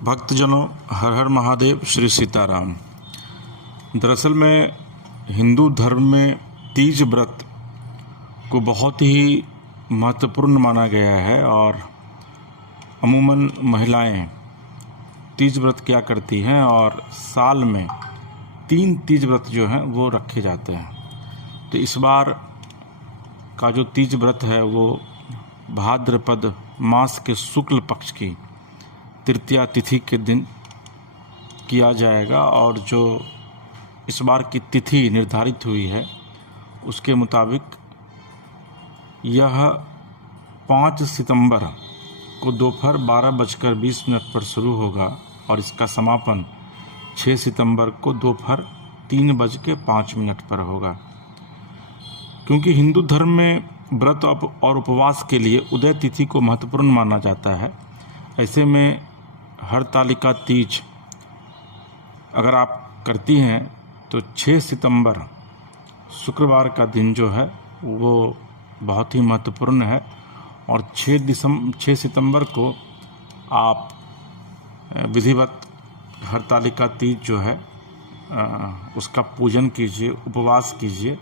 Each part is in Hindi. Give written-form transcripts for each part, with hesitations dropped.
भक्तजनों, हर हर महादेव, श्री सीताराम। दरअसल में हिंदू धर्म में तीज व्रत को बहुत ही महत्वपूर्ण माना गया है और अमूमन महिलाएं तीज व्रत क्या करती हैं और साल में 3 तीज व्रत जो हैं वो रखे जाते हैं। तो इस बार का जो तीज व्रत है वो भाद्रपद मास के शुक्ल पक्ष की तृतीया तिथि के दिन किया जाएगा और जो इस बार की तिथि निर्धारित हुई है उसके मुताबिक यह 5 सितंबर को दोपहर 12:20 पर शुरू होगा और इसका समापन 6 सितंबर को दोपहर 3:05 पर होगा। क्योंकि हिंदू धर्म में व्रत और उपवास के लिए उदय तिथि को महत्वपूर्ण माना जाता है, ऐसे में हरतालिका तीज अगर आप करती हैं तो 6 सितंबर शुक्रवार का दिन जो है वो बहुत ही महत्वपूर्ण है और 6 सितंबर को आप विधिवत हरतालिका तीज जो है उसका पूजन कीजिए, उपवास कीजिए।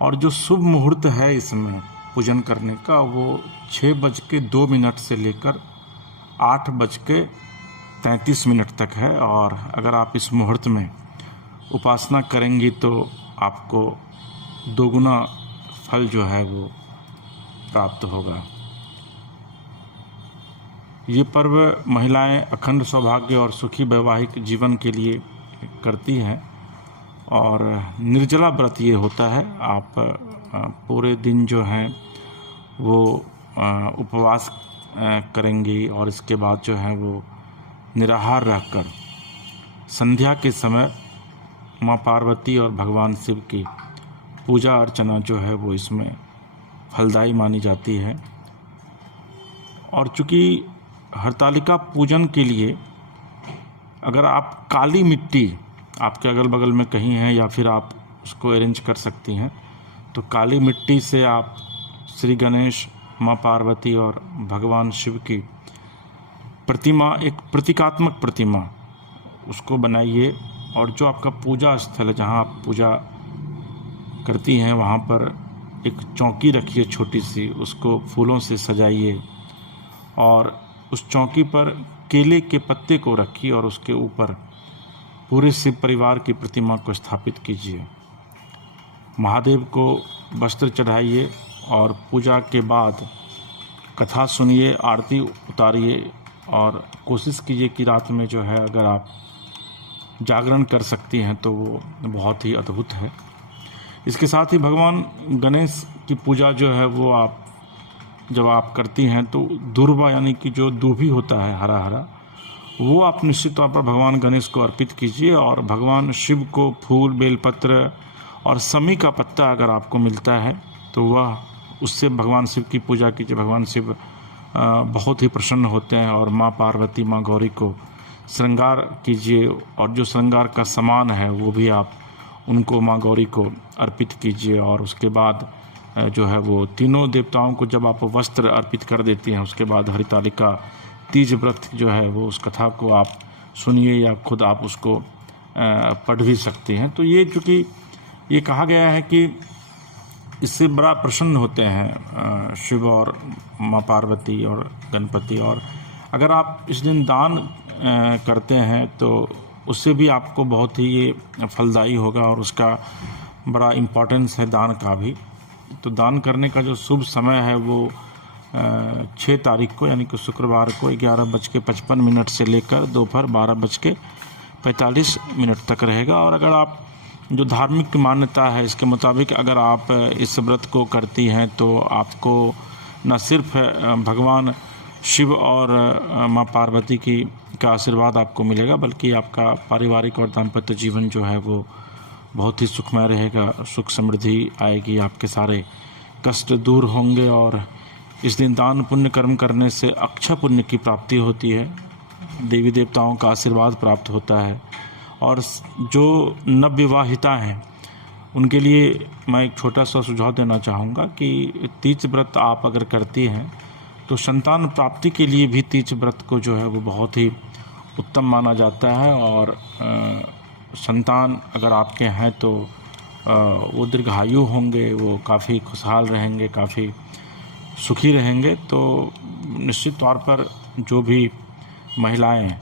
और जो शुभ मुहूर्त है इसमें पूजन करने का वो 6:02 से लेकर 8:33 तक है और अगर आप इस मुहूर्त में उपासना करेंगी तो आपको दोगुना फल जो है वो प्राप्त होगा। ये पर्व महिलाएं अखंड सौभाग्य और सुखी वैवाहिक जीवन के लिए करती हैं और निर्जला व्रत ये होता है। आप पूरे दिन जो हैं वो उपवास करेंगी और इसके बाद जो है वो निराहार रहकर संध्या के समय माँ पार्वती और भगवान शिव की पूजा अर्चना जो है वो इसमें फलदायी मानी जाती है। और चूँकि हरतालिका पूजन के लिए अगर आप काली मिट्टी आपके अगल बगल में कहीं है या फिर आप उसको अरेंज कर सकती हैं तो काली मिट्टी से आप श्री गणेश, माँ पार्वती और भगवान शिव की प्रतिमा, एक प्रतीकात्मक प्रतिमा उसको बनाइए और जो आपका पूजा स्थल है जहाँ आप पूजा करती हैं वहाँ पर एक चौकी रखिए छोटी सी, उसको फूलों से सजाइए और उस चौकी पर केले के पत्ते को रखिए और उसके ऊपर पूरे शिव परिवार की प्रतिमा को स्थापित कीजिए। महादेव को वस्त्र चढ़ाइए और पूजा के बाद कथा सुनिए, आरती उतारिए और कोशिश कीजिए कि रात में जो है अगर आप जागरण कर सकती हैं तो वो बहुत ही अद्भुत है। इसके साथ ही भगवान गणेश की पूजा जो है वो आप जब आप करती हैं तो दूर्वा यानी कि जो दूभी होता है हरा हरा वो आप निश्चित तौर पर भगवान गणेश को अर्पित कीजिए और भगवान शिव को फूल, बेलपत्र और समी का पत्ता अगर आपको मिलता है तो वह उससे भगवान शिव की पूजा कीजिए। भगवान शिव बहुत ही प्रसन्न होते हैं और माँ पार्वती, माँ गौरी को श्रृंगार कीजिए और जो श्रृंगार का सामान है वो भी आप उनको, माँ गौरी को अर्पित कीजिए। और उसके बाद जो है वो तीनों देवताओं को जब आप वस्त्र अर्पित कर देती हैं उसके बाद हरितालिका तीज व्रत जो है वो उस कथा को आप सुनिए या खुद आप उसको पढ़ भी सकते हैं। तो ये चूँकि ये कहा गया है कि इससे बड़ा प्रसन्न होते हैं शिव और माँ पार्वती और गणपति। और अगर आप इस दिन दान करते हैं तो उससे भी आपको बहुत ही ये फलदायी होगा और उसका बड़ा इम्पोर्टेंस है दान का भी। तो दान करने का जो शुभ समय है वो 6 तारीख को यानी कि शुक्रवार को 11:55 से लेकर दोपहर 12:45 तक रहेगा। और अगर आप जो धार्मिक मान्यता है इसके मुताबिक अगर आप इस व्रत को करती हैं तो आपको न सिर्फ भगवान शिव और माँ पार्वती का आशीर्वाद आपको मिलेगा बल्कि आपका पारिवारिक और दाम्पत्य जीवन जो है वो बहुत ही सुखमय रहेगा, सुख समृद्धि आएगी, आपके सारे कष्ट दूर होंगे। और इस दिन दान पुण्य कर्म करने से अक्षय पुण्य की प्राप्ति होती है, देवी देवताओं का आशीर्वाद प्राप्त होता है। और जो नवविवाहिता हैं उनके लिए मैं एक छोटा सा सुझाव देना चाहूँगा कि तीज व्रत आप अगर करती हैं तो संतान प्राप्ति के लिए भी तीज व्रत को जो है वो बहुत ही उत्तम माना जाता है। और संतान अगर आपके हैं तो वो दीर्घायु होंगे, वो काफ़ी खुशहाल रहेंगे, काफ़ी सुखी रहेंगे। तो निश्चित तौर पर जो भी महिलाएं,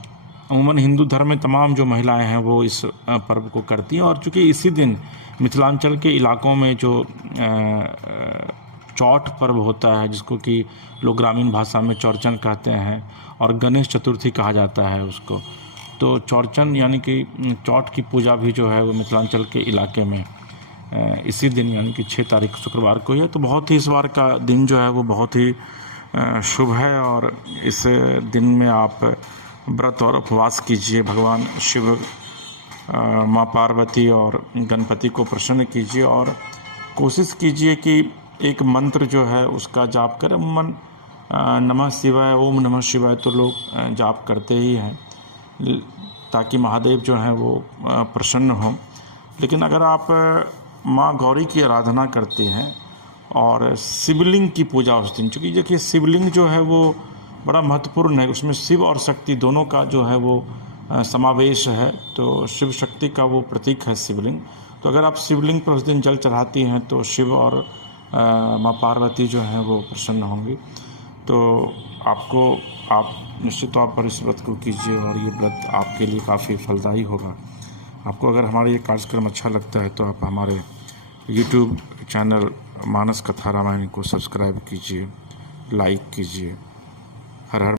अमूमन हिंदू धर्म में तमाम जो महिलाएं हैं वो इस पर्व को करती हैं। और चूँकि इसी दिन मिथिलांचल के इलाकों में जो चौठ पर्व होता है, जिसको कि लोग ग्रामीण भाषा में चौरचन कहते हैं, और गणेश चतुर्थी कहा जाता है उसको, तो चौरचन यानी कि चौठ की पूजा भी जो है वो मिथिलांचल के इलाके में इसी दिन यानी कि 6 तारीख शुक्रवार को ही है। तो बहुत ही इस बार का दिन जो है वो बहुत ही शुभ है। और इस दिन में आप व्रत और उपवास कीजिए, भगवान शिव, माँ पार्वती और गणपति को प्रसन्न कीजिए, और कोशिश कीजिए कि एक मंत्र जो है उसका जाप करें। अमूमन नमः शिवाय, ओम नमः शिवाय तो लोग जाप करते ही हैं, ताकि महादेव जो हैं वो प्रसन्न हों। लेकिन अगर आप माँ गौरी की आराधना करते हैं और शिवलिंग की पूजा उस दिन, चूँकि देखिए शिवलिंग जो है वो बड़ा महत्वपूर्ण है, उसमें शिव और शक्ति दोनों का जो है वो समावेश है। तो शिव शक्ति का वो प्रतीक है शिवलिंग। तो अगर आप शिवलिंग पर उस दिन जल चढ़ाती हैं तो शिव और माँ पार्वती जो हैं वो प्रसन्न होंगी। तो आप निश्चित तौर पर इस व्रत को कीजिए, और ये व्रत आपके लिए काफ़ी फलदायी होगा। आपको अगर हमारा ये कार्यक्रम अच्छा लगता है तो आप हमारे YouTube चैनल मानस कथा रामायण को सब्सक्राइब कीजिए, लाइक कीजिए। हर हर